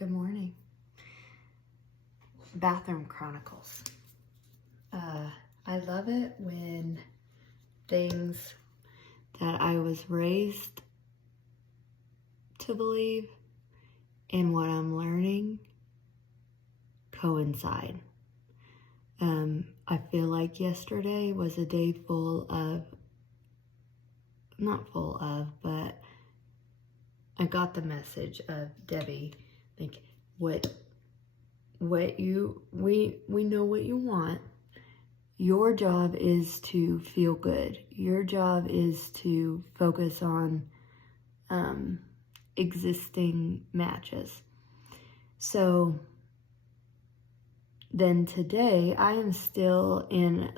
Good morning. Bathroom Chronicles. I love it when things that I was raised to believe and what I'm learning coincide. I feel like yesterday was a day but I got the message of Debbie, like we know what you want. Your job is to feel good. Your job is to focus on existing matches. So then today I am still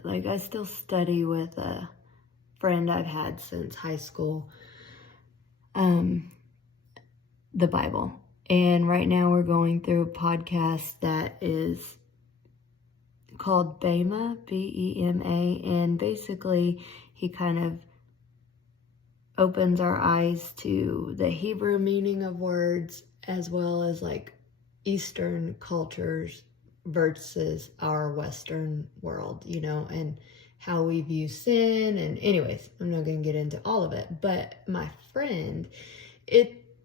I still study with a friend I've had since high school, the Bible. And right now we're going through a podcast that is called Bema, B-E-M-A, and basically he kind of opens our eyes to the Hebrew meaning of words as well as like Eastern cultures versus our Western world, and how we view sin. And anyways, I'm not going to get into all of it, but my friend,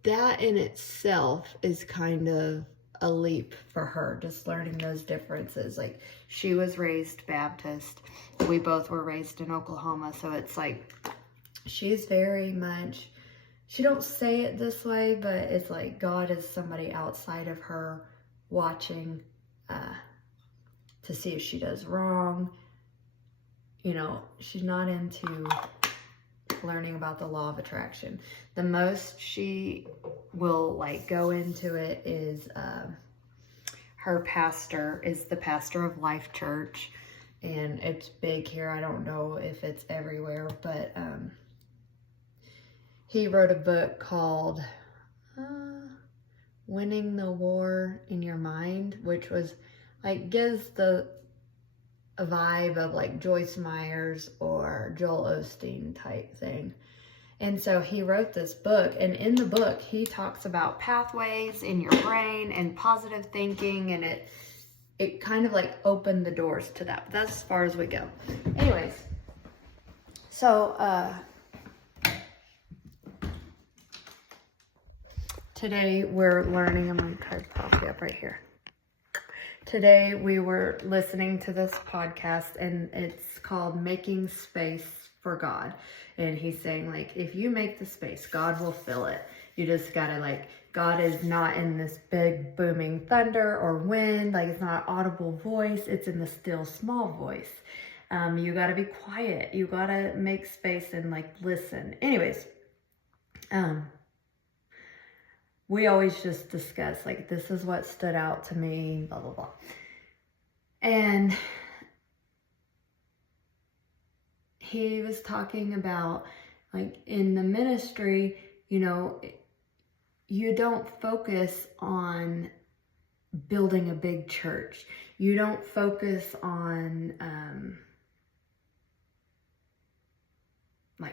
that in itself is kind of a leap for her, just learning those differences. Like, she was raised Baptist. We both were raised in Oklahoma. So it's like, she's very much, she don't say it this way, but it's like God is somebody outside of her watching to see if she does wrong. She's not into learning about the law of attraction. The most she will go into it is her pastor is the pastor of Life Church, and it's big here. I don't know if it's everywhere, but he wrote a book called Winning the War in Your Mind, which was gives a vibe of Joyce Myers or Joel Osteen type thing. And so he wrote this book, and in the book he talks about pathways in your brain and positive thinking, and it kind of opened the doors to that. But that's as far as we go. Anyways, so today we're learning. I'm going to try to pop you up right here. Today we were listening to this podcast, and it's called Making Space for God. And he's saying, if you make the space, God will fill it. You just gotta, God is not in this big booming thunder or wind. It's not an audible voice. It's in the still small voice. You gotta be quiet. You gotta make space and listen. Anyways, we always just discuss, this is what stood out to me, blah, blah, blah. And he was talking about, in the ministry, you don't focus on building a big church. You don't focus on,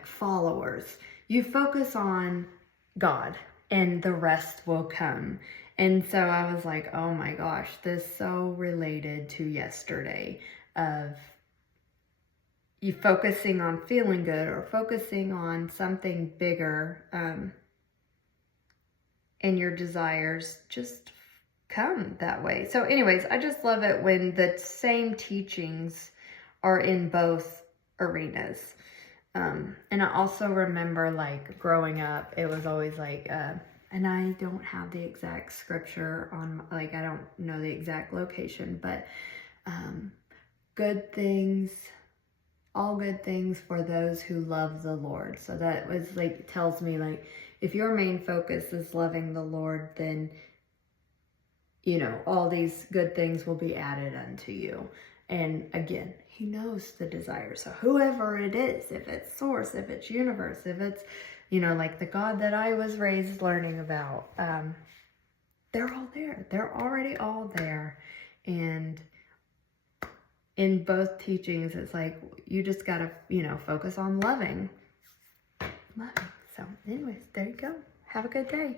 followers. You focus on God, and the rest will come. And so I was like, oh my gosh, this so related to yesterday of you focusing on feeling good or focusing on something bigger, and your desires just come that way. So anyways, I just love it when the same teachings are in both arenas. And I also remember growing up, it was always and I don't have the exact scripture on, I don't know the exact location, but good things, all good things for those who love the Lord. So that was tells me if your main focus is loving the Lord, then all these good things will be added unto you. And again, he knows the desire. So whoever it is, if it's source, if it's universe, if it's, the God that I was raised learning about, they're all there. They're already all there. And in both teachings, it's you just got to, focus on loving. So anyways, there you go. Have a good day.